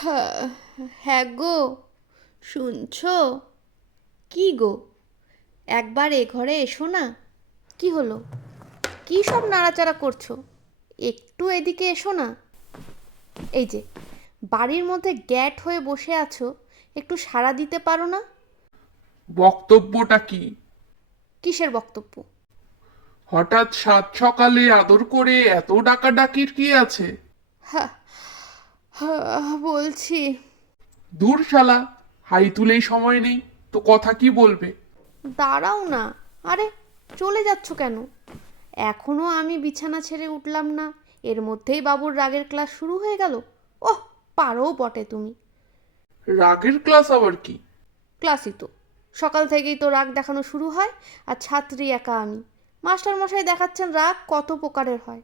হ্যাঁ গো, শুনছো? কি গো, একবার এ ঘরে এসো না। কি হলো? কি সব নাড়াচাড়া করছো? একটু এদিকে এসো না। এই যে, বাড়ির মধ্যে গ্যাট হয়ে বসে আছো, একটু সাড়া দিতে পারো না? বক্তব্যটা কি? কিসের বক্তব্য? হঠাৎ সাত সকালে আদর করে এত ডাকাডাকির কি আছে? হ্যাঁ, বলছি, দূর শালা, হাই তুলেই সময় নেই তো কথা কি বলবে? দাঁড়াও না। আরে, চলে যাচ্ছ কেন? এখনো আমি বিছানা ছেড়ে উঠলাম না, এর মধ্যেই বাবুর রাগের ক্লাস শুরু হয়ে গেল। ওহ, পারো বটে তুমি। রাগের ক্লাস আবার কি? ক্লাসই তো, সকাল থেকেই তো রাগ দেখানো শুরু হয়। আর ছাত্রী একা আমি। মাস্টার মশাই দেখাচ্ছেন রাগ কত প্রকারের হয়।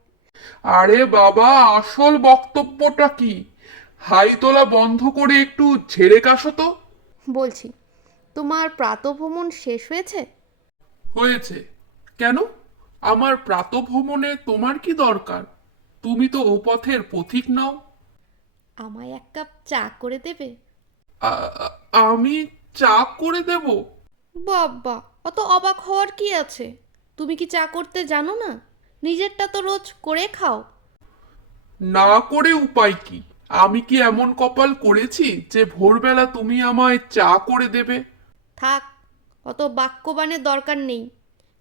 আরে বাবা, আসল বক্তব্যটা কি? হাই তোলা বন্ধ করে একটু ঝেড়ে কাশো তো। বলছি, তোমার প্রাতঃভ্রমণ শেষ হয়েছে? হয়েছে। কেন? আমার প্রাতঃভ্রমণে তোমার কি দরকার? তুমি তো ও পথের পথিক নাও। আমায় এক কাপ চা করে দেবে? আ- আ- আমি চা করে দেব? বাবা, অত অবাক হওয়ার কি আছে? তুমি কি চা করতে জানো না? নিজেরটা তো রোজ করে খাও। না করে উপায় কি? আমি কি এমন কপাল করেছি যে ভোরবেলা তুমি আমায় চা করে দেবে? থাক, অত বাক্যবাণের দরকার নেই।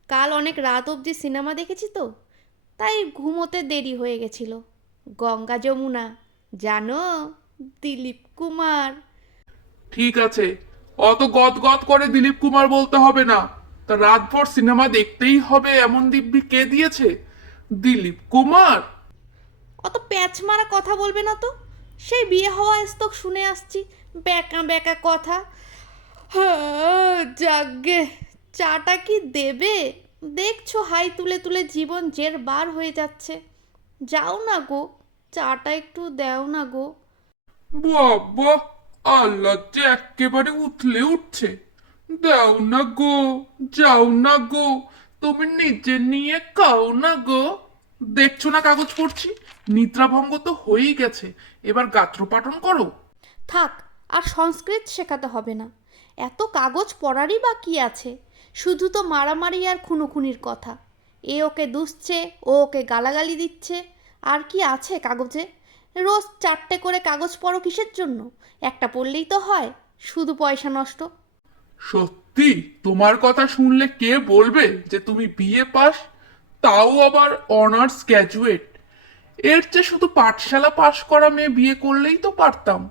কাল অনেক রাত অবধি সিনেমা দেখেছি তো, তাই ঘুমোতে দেরি হয়ে গেছিল। গঙ্গা যমুনা, জানো, দিলীপ কুমার। ঠিক আছে, অত গদ গদ করে দিলীপ কুমার বলতে হবে না। তা রাতভর সিনেমা দেখতেই হবে এমন দিব্যি কে দিয়েছে? দিলীপ কুমার? অত প্যাচ মারা কথা বলবে না তো। সেই বিয়ে হওয়া স্তক শুনে আসছি, ব্যাকা ব্যাকা কথা। যাগ্গে, চাটা কি দেবে? দেখছো হাই তুলে তুলে জীবন জের বার হয়ে যাচ্ছে। যাও না গো, চাটা একটু দাও না গো। বাবা, আল্লাহ যে একেবারে উথলে উঠছে। দাও না গো, যাও না গো, তুমি নিজে নিয়ে খাও না গো। দেখছো না কাগজ পড়ছি? নিদ্রাভঙ্গ তো হয়েই গেছে, এবার গাত্রপাটন করো। থাক, আর সংস্কৃত শেখাতে হবে না। এত কাগজ পড়ারই বা কি আছে? শুধু তো মারামারি আর খুনোখুনির কথা। এ ওকে দুষছে, ও ওকে গালাগালি দিচ্ছে। আর কি আছে কাগজে? রোজ 4টে করে কাগজ পড়ো কিসের জন্য? একটা পড়লেই তো হয়, শুধু পয়সা নষ্ট। সত্যি, তোমার কথা শুনলে কে বলবে যে তুমি বিএ পাস, তাও আবার অনার্স গ্র্যাজুয়েট। এর চেয়ে শুধু পাঠশালা পাশ করা মেয়ে বিয়ে করলেই তো পারতাম।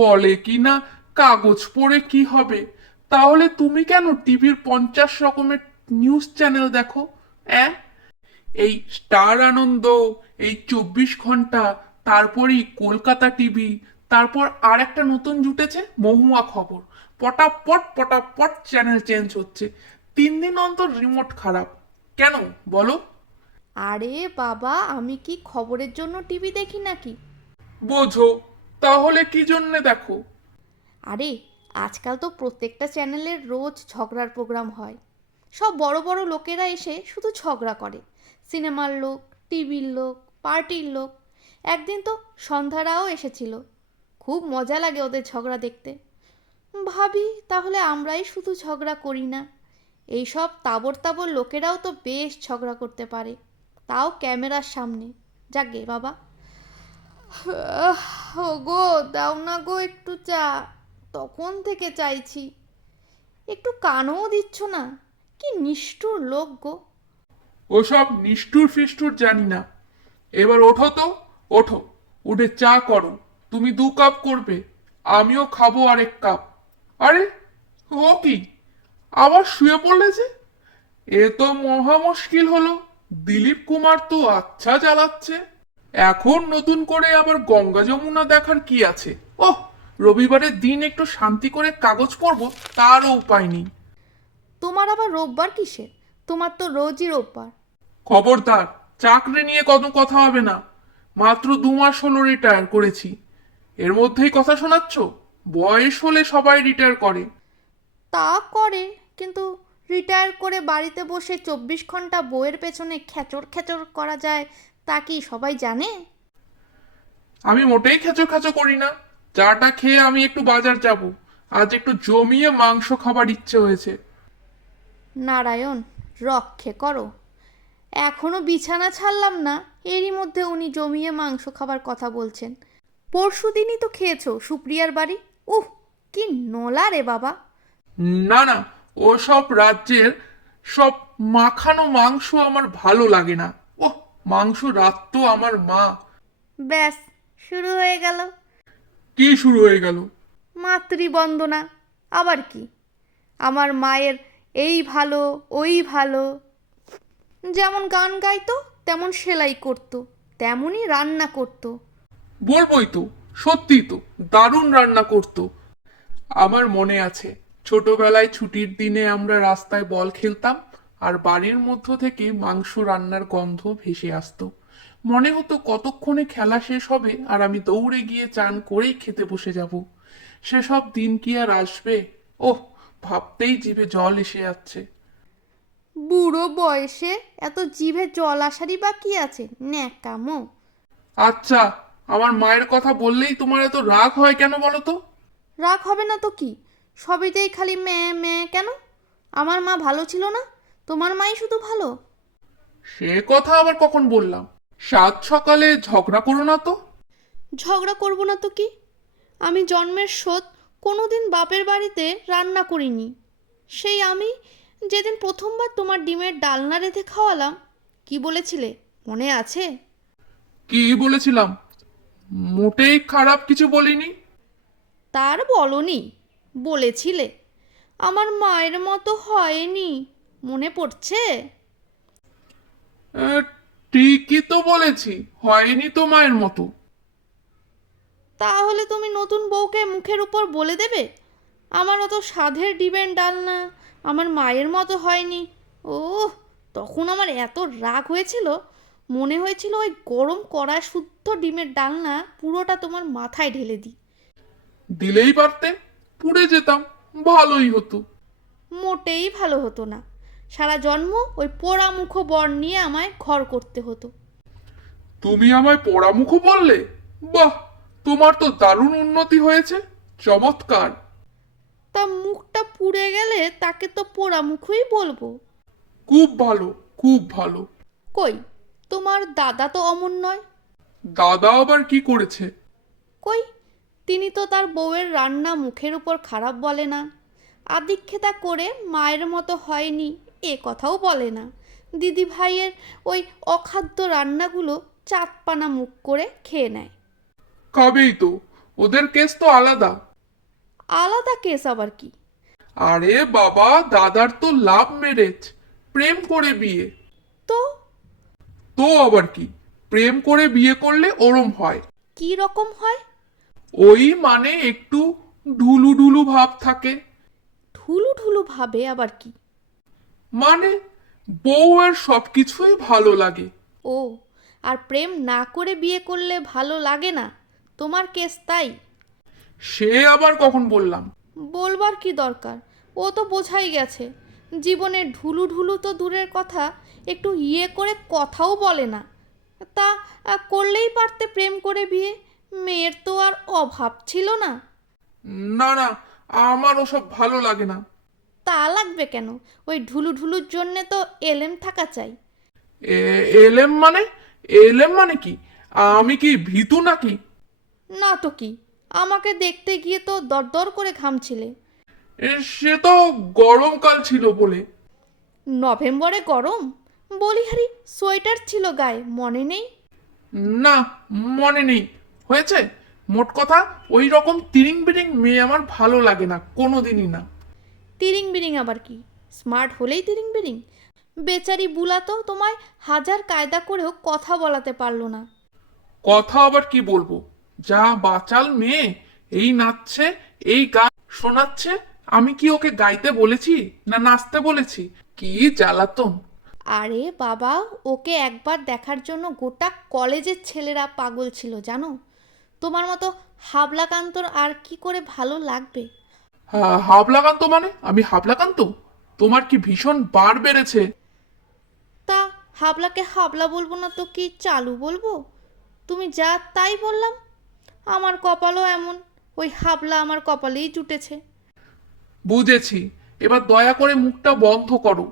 বলে কি না, কাগজ পড়ে কি হবে? তাহলে তুমি কেন টিভির 50 রকমের নিউজ চ্যানেল দেখো? অ্যাঁ, এই স্টার আনন্দ, এই 24 ঘন্টা, তারপরই কলকাতা টিভি, তারপর আর একটা নতুন জুটেছে মহুয়া খবর। পটাপট পটাপট চ্যানেল চেঞ্জ হচ্ছে। 3 দিন অন্তর রিমোট খারাপ। কেন বলো? আরে বাবা, আমি কি খবরের জন্য টিভি দেখি নাকি? বোঝো, তাহলে কি জন্যে দেখো? আরে, আজকাল তো প্রত্যেকটা চ্যানেলের রোজ ঝগড়ার প্রোগ্রাম হয়। সব বড় বড় লোকেরা এসে শুধু ঝগড়া করে। সিনেমার লোক, টিভির লোক, পার্টির লোক। একদিন তো সন্ধ্যারাও এসেছিল। খুব মজা লাগে ওদের ঝগড়া দেখতে। ভাবি, তাহলে আমরাই শুধু ঝগড়া করি না? এইসব তাবর তাবর লোকেরাও তো বেশ ঝগড়া করতে পারে, তাও ক্যামেরার সামনে। যাকগে বাবা। ও গো, দাও না গো একটু চা। তখন থেকে চাইছি, একটু কানও দিচ্ছ না। কি নিষ্ঠুর লোক গো। ওসব নিষ্ঠুর ফিষ্ঠুর জানি না। এবার ওঠো তো, ওঠো, উঠে চা করো। তুমি 2 কাপ করবে, আমিও খাবো আরেক কাপ। আরে, ও কি, আবার শুয়ে পড়লে যে? এ তো মহা মুশকিল হলো। দিলীপ কুমার তো আচ্ছা চালাচ্ছে, এখন নতুন করে আবার গঙ্গা যমুনা দেখার কি আছে? ওহ, রবিবারের দিন একটু শান্তি করে কাগজ পড়বো, তারও উপায় নেই। তোমার আবার রোববার কিসের? তোমার তো রোজই রোববার। খবরদার, চাকরি নিয়ে কত কথা হবে না। মাত্র 2 মাস হলো রিটায়ার করেছি, এর মধ্যেই কথা শোনাচ্ছ? বয়স হলে সবাই রিটায়ার করে। তা করে, কিন্তু রিটায়ার করে বাড়িতে বসে 24 ঘন্টা বইয়ের পেছনে খেচর খেচর করা যায়, তা কি সবাই জানে? আমি মোটেই খেচো খেচো করি না। চাটা খেয়ে আমি একটু বাজার যাব। আজ একটু জমিয়ে মাংস খাবার ইচ্ছে হয়েছে। নারায়ণ, রক্ষে করো। এখনো বিছানা ছাড়লাম না, এরই মধ্যে উনি জমিয়ে মাংস খাবার কথা বলছেন। পরশু দিনই তো খেয়েছো সুপ্রিয়ার বাড়ি। উহ, কি নলা রে বাবা। না না, ওসব রাজ্যের সব মাখানো মাংস আমার ভালো লাগে না। ওহ, মাংস রাঁধতো আমার মা। ব্যাস, শুরু হয়ে গেল কি শুরু হয়ে গেল? মাতৃবন্দনা। আবার কি? আমার মায়ের এই ভালো ওই ভালো। যেমন গান গাইতো, তেমন সেলাই করতো, তেমনই রান্না করতো। বলবোই তো, সত্যি তো দারুণ রান্না করতো। আমার মনে আছে, ছোটবেলায় ছুটির দিনে আমরা রাস্তায় বল খেলতাম, আর বাড়ির মধ্য থেকে মাংস রান্নার গন্ধ ভেসে আসতো। মনে হতো কতক্ষণে খেলা শেষ হবে আর আমি দৌড়ে গিয়ে চান করেই খেতে বসে যাব। সেসব দিন কি আর আসবে? ওহ, ভাবতেই জিভে জল এসে যাচ্ছে। বুড়ো বয়সে এত জিভে জল আসারই বা কি আছে, ন্যাকামো। আচ্ছা, আমার মায়ের কথা বললেই তোমার এত রাগ হয় কেন বলো তো? রাগ হবে না তো কি, সবেতেই খালি ম্যাঁ ম্যাঁ কেন? আমার মা ভালো ছিল না? তোমার মাই শুধু ভালো? সে কথা আবার কখন বললাম? সাত সকালে ঝগড়া করো না তো। ঝগড়া করব না তো কি? আমি জন্মের শোধ কোনোদিন বাপের বাড়িতে রান্না করিনি। সেই আমি যেদিন প্রথমবার তোমার ডিমের ডালনা রেঁধে খাওয়ালাম, কি বলেছিলে মনে আছে? কি বলেছিলাম? মোটেই খারাপ কিছু বলিনি। তার বলনি, বলেছিলে আমার মায়ের মতো হয়নি, মনে পড়ছে? আহ, ঠিকই তো বলেছি, হয়নি তো মায়ের মতো। তাহলে তুমি নতুন বউকে মুখের উপর বলে দেবে আমার অত স্বাদের ডিমের ডালনা আমার মায়ের মতো হয়নি? ও, তখন আমার এত রাগ হয়েছিল, মনে হয়েছিল ওই গরম কড়া শুদ্ধ ডিমের ডালনা পুরোটা তোমার মাথায় ঢেলে দিই। দিলেই পারতে, পুড়ে যেতাম, ভালোই হতো। মোটেই ভালো হতো না, সারা জন্ম ওই পোড়া মুখো বর নিয়ে আমায় ঘর করতে হতো। তুমি আমায় পোড়ামুখো বললে? বাহ, তোমার তো দারুণ উন্নতি হয়েছে। চমৎকার। তা মুখটা পুড়ে গেলে তাকে তো পোড়া মুখই বলবো। খুব ভালো, খুব ভালো। কই, তোমার দাদা তো অমন নয়। দাদা আবার কি করেছে? কই, তিনি তো তার বউয়ের রান্না মুখের উপর খারাপ বলে না, আদিক্ষেতা করে মায়ের মতো হয়নি এ কথাও বলে না। দিদি ভাইয়ের ওই অখাদ্য রান্নাগুলো চাঁদপানা মুখ করে খেয়ে নেয়। খাবেই তো, ওদের কেস তো আলাদা। আলাদা কেস আবার কি? আরে বাবা, দাদার তো লাভ ম্যারেজ, প্রেম করে বিয়ে। তো তো আবার কি, প্রেম করে বিয়ে করলে ওরম হয়। কি রকম হয়? ওই মানে একটু ঢুলু ঢুলু ভাব থাকে। ঢুলু ঢুলু ভাবে আবার কি? মানে বউয়ের সবকিছুই ভালো লাগে। ও, আর প্রেম না করে বিয়ে করলে ভালো লাগে না, তোমার কেস তাই? সে আবার কখন বললাম? বলবার কি দরকার, ও তো বোঝাই গেছে। জীবনে ঢুলু ঢুলু তো দূরের কথা, একটু ইয়ে করে কথাও বলে না। তা করলেই পারতে প্রেম করে বিয়ে, মেয়ের তো আর অভাব ছিল না। না না, আমার ওসব ভালো লাগে না। তা লাগবে কেন? ওই ঢুলু ঢুলুর জন্যে তো এলেম থাকা চাই। এলেম মানে? এলেম মানে কি? আমি কি ভীতু নাকি? না তো কি, আমাকে দেখতে গিয়ে তো দরদর করে ঘামছিলে। সে তো গরমকাল ছিল বলে। নভেম্বরে গরম? বলিহারি সোয়েটার ছিল গায়ে, মনে নেই? না, মনে নেই। হয়েছে, মোট কথা ওই রকম তিরিং বিরিং মেয়ে আমার ভালো লাগে না, কোনোদিনই না। তিরিং বিরিং আবার কি? স্মার্ট হলেই তিরিং বিরিং? বেচারি বুলা তো তোমায় হাজার কায়দা করেও কথা বলাতে পারলো না। কথা আবার কি বলবো? যা বাচাল মেয়ে, এই নাচছে, এই গান শোনাচ্ছে। আমি কি ওকে গাইতে বলেছি না নাচতে বলেছি? কি জ্বালাতন! আরে বাবা, ওকে একবার দেখার জন্য গোটা কলেজের ছেলেরা পাগল ছিল জানো। তোমার মতো হাবলাকান্তর আর কি করে ভালো লাগবে? হাবলাকান্ত মানে? আমি হাবলাকান্ত? তোমার কি ভীষণ বার বেড়েছে? তা হাবলাকে হাবলা বলবো না তো কি চালু বলবো? তুমি যা তাই বললাম। আমার কপালও এমন, ওই হাবলা আমার কপালেই জুটেছে। বুঝেছি, এবার দয়া করে মুখটা বন্ধ করো।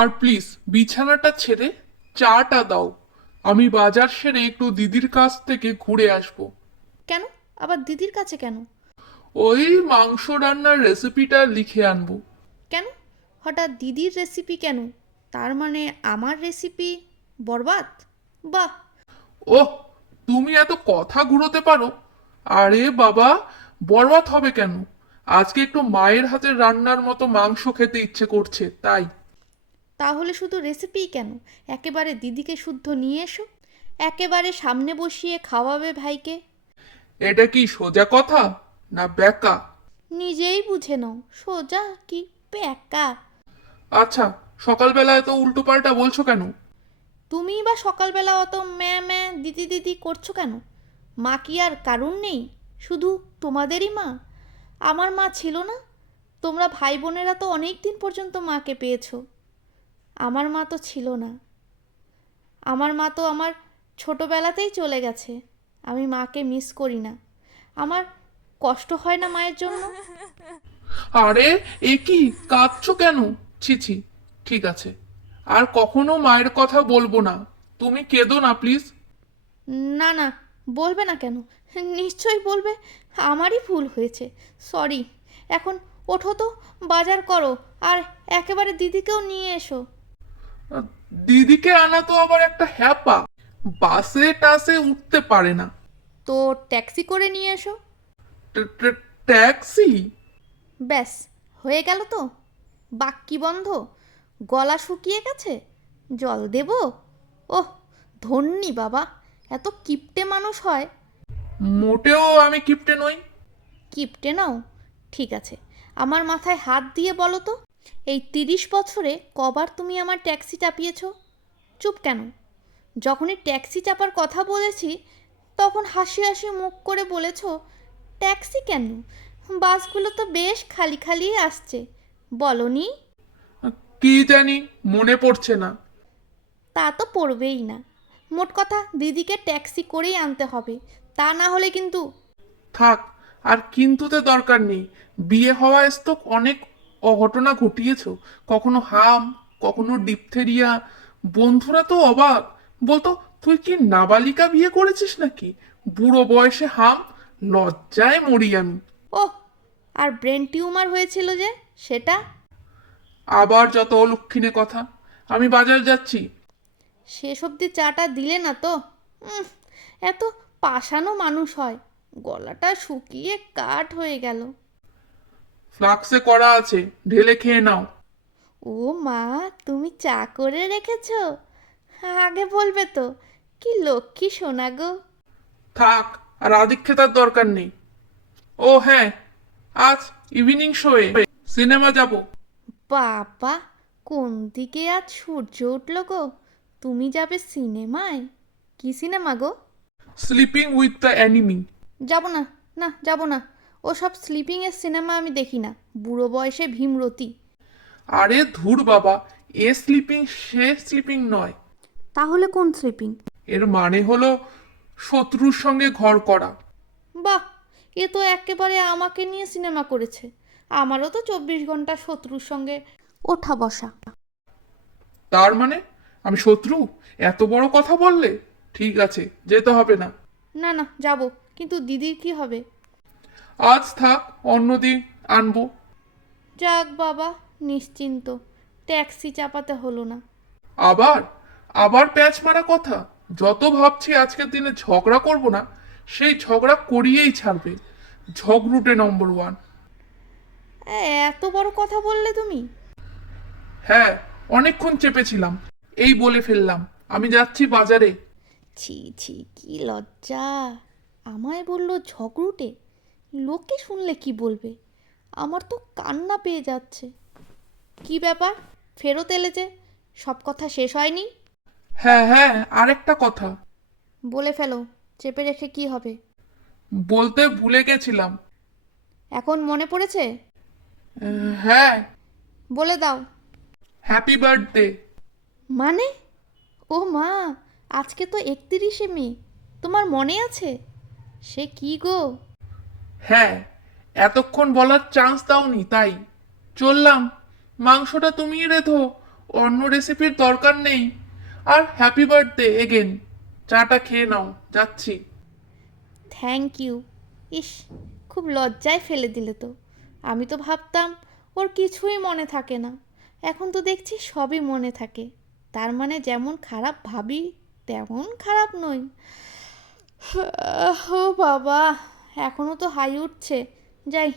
আর প্লিজ বিছানাটা ছেড়ে চাটা দাও। আমি বাজার সেরে একটু দিদির কাছ থেকে ঘুরে আসবো। কেন? আবার দিদির কাছে কেন? ওই মাংস রান্নার রেসিপিটা লিখে আনবো। কেন? হঠাৎ দিদির রেসিপি কেন? তার মানে আমার রেসিপি বরবাদ? বাহ! ওহ, তুমি এত কথা ঘুরোতে পারো? আরে বাবা, বরবাদ হবে কেন? আজকে একটু মায়ের হাতের রান্নার মতো মাংস খেতে ইচ্ছে করছে তাই। তাহলে শুধু রেসিপিই কেন? একেবারে দিদিকে শুদ্ধ নিয়ে এসো, একেবারে সামনে বসিয়ে খাওয়াবে ভাইকে। এটা কি সোজা কথা না ব্যাকা? নিজেই বুঝে নাও, সোজা কি প্যাকা। আচ্ছা, সকালবেলায় তো উল্টো পাল্টা বলছো কেন? তুমিই বা সকালবেলা অত ম্যা ম্যা দিদি দিদি করছো কেন? মা কি আর কারুর নেই? শুধু তোমাদেরই মা? আমার মা ছিল না? তোমরা ভাই বোনেরা তো অনেক দিন পর্যন্ত মাকে পেয়েছো। আমার মা তো ছিল না। আমার মা তো আমার ছোটোবেলাতেই চলে গেছে। আমি মাকে মিস করি না। আমার কষ্ট হয় না মায়ের জন্য? আরে, এ কি, কাঁদছো কেন? ছি ছি, ঠিক আছে, আর কখনো মায়ের কথা বলবো না। তুমি কেঁদো না প্লিজ। না না, বলবে না কেন? নিশ্চয়ই বলবে। আমারই ভুল হয়েছে, সরি। এখন ওঠো তো, বাজার করো, আর একেবারে দিদিকেও নিয়ে এসো। দিদিকে আনা তো আবার একটা হ্যাপা, বাসে টাসে উঠতে পারে না। তো ট্যাক্সি করে নিয়ে এসো। ট্যাক্সি? ব্যাস, হয়ে গেল তো। বাক্কি বন্ধ? গলা শুকিয়ে গেছে? জল দেব? ওহ, ধন্যি বাবা, এত কিপটে মানুষ হয়। মোটেও আমি কিপটে নই। কিপটে নাও? ঠিক আছে, আমার মাথায় হাত দিয়ে বলো তো, এই 30 বছরে কবার তুমি আমার ট্যাক্সি চাপিয়েছ? চুপ কেন? যখনই ট্যাক্সি চাপার কথা বলেছি তখন হাসি হাসি মুখ করে বলেছ ট্যাক্সি কেন, বাসগুলো তো বেশ খালি খালি আসছে। বলনি? কি জানি, মনে পড়ছে না। তা তো পড়বেই না। মোট কথা দিদিকে ট্যাক্সি করেই আনতে হবে, তা না হলে কিন্তু। থাক, আর কিন্তুতে দরকার নেই। বিয়ে হওয়ায় তো অনেক অঘটনা ঘটিয়েছো, কখনো হাম, কখনো ডিপথেরিয়া। বন্ধুরা তো অবাক, বলতো তুই কি নাবালিকা বিয়ে করেছিস নাকি? বুড়ো বয়সে হাম, লজ্জায় মরি আমি। ওহ, আর ব্রেন টিউমার হয়েছিল যে, সেটা? আবার যত অলক্ষিণে কথা। আমি বাজার যাচ্ছি। শেষ অবধি চাটা দিলে না তো? উম, এত পাষানো মানুষ হয়? গলাটা শুকিয়ে কাঠ হয়ে গেল। ফ্লাক্সে করা আছে, ঢেলে খেয়ে নাও। ও মা, তুমি চা করে রেখেছো? আগে বলবে তো। কি লক্ষ্মী সোনা গো। থাক, আর আদিক্ষেতার দরকার নেই। ও হ্যাঁ, আজ ইভিনিং শোয়ে সিনেমা যাব। বাবা, কোন দিকে আজ সূর্য উঠল গো? তুমি যাবে সিনেমায়? কি cinema go? Sleeping with the enemy. যাব না, না যাব না। ওসব স্লিপিংয়ের সিনেমা আমি দেখি না। বুড়ো বয়সে ভীমরতি। আরে ধুর বাবা, এ স্লিপিং সে স্লিপিং নয়। তাহলে কোন স্লিপিং? এর মানে হলো শত্রুর সঙ্গে ঘর করা। বাহ, এ তো একেবারে আমাকে নিয়ে সিনেমা করেছে। আমারও তো 24 ঘন্টা শত্রুর সঙ্গে ওঠা বসা। তার মানে আমি শত্রু? এত বড় কথা বললে? ঠিক আছে, যেতে হবে না। না না, যাব। কিন্তু দিদির কি হবে? আজ থাক, অন্যদিন আনবো। যাক বাবা, নিশ্চিন্ত। ট্যাক্সি চাপাতে হলো না। আবার আবার প্যাচ মারা কথা। যত ভাবছি আজকের দিনে ঝগড়া করব না, সেই ঝগড়া করিয়েই ছাড়বে। ঝগড়ুটে নম্বর ওয়ান। এত বড় কথা বললে তুমি? হ্যাঁ, অনেকক্ষণ চেপেছিলাম, এই বলে ফেললাম। আমি যাচ্ছি বাজারে। ছি ছি, কি লজ্জা। আমায় বললো ঝগড়ুটে। লোকে শুনলে কি বলবে? আমার তো কান্না পেয়ে যাচ্ছে। কি ব্যাপার, ফেরত এলে যে? সব কথা শেষ হয়নি? হ্যাঁ হ্যাঁ, আরেকটা কথা বলে ফেলো, চেপে রেখে কি হবে? বলতে ভুলে গেছিলাম। এখন মনে পড়েছে? হ্যাঁ, বলে দাও। Happy birthday. মানে? ও মা, আজকে তো 31শে মে। তোমার মনে আছে? সে কি গো? হ্যাঁ, এতক্ষণ বলার চান্স দাওনি তাই চললাম। মাংসটা তুমিই রেঁধো, অন্য রেসিপির দরকার নেই। আর হ্যাপি বার্থডে এগেন। চাটা খেয়ে নাও, যাচ্ছি। Thank you. ইস, খুব লজ্জায় ফেলে দিলে তো। আমি তো ভাবতাম ওর কিছুই মনে থাকে না, এখন তো দেখছি সবই মনে থাকে। তার মানে যেমন খারাপ ভাবি তেমন খারাপ নই। ও বাবা, এখনও তো হাই উঠছে। যাই,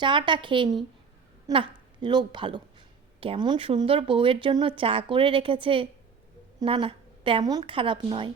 চাটা খেয়ে নি। না, লোক ভালো, কেমন সুন্দর বউয়ের জন্য চা করে রেখেছে। না না, তেমন খারাপ নয়।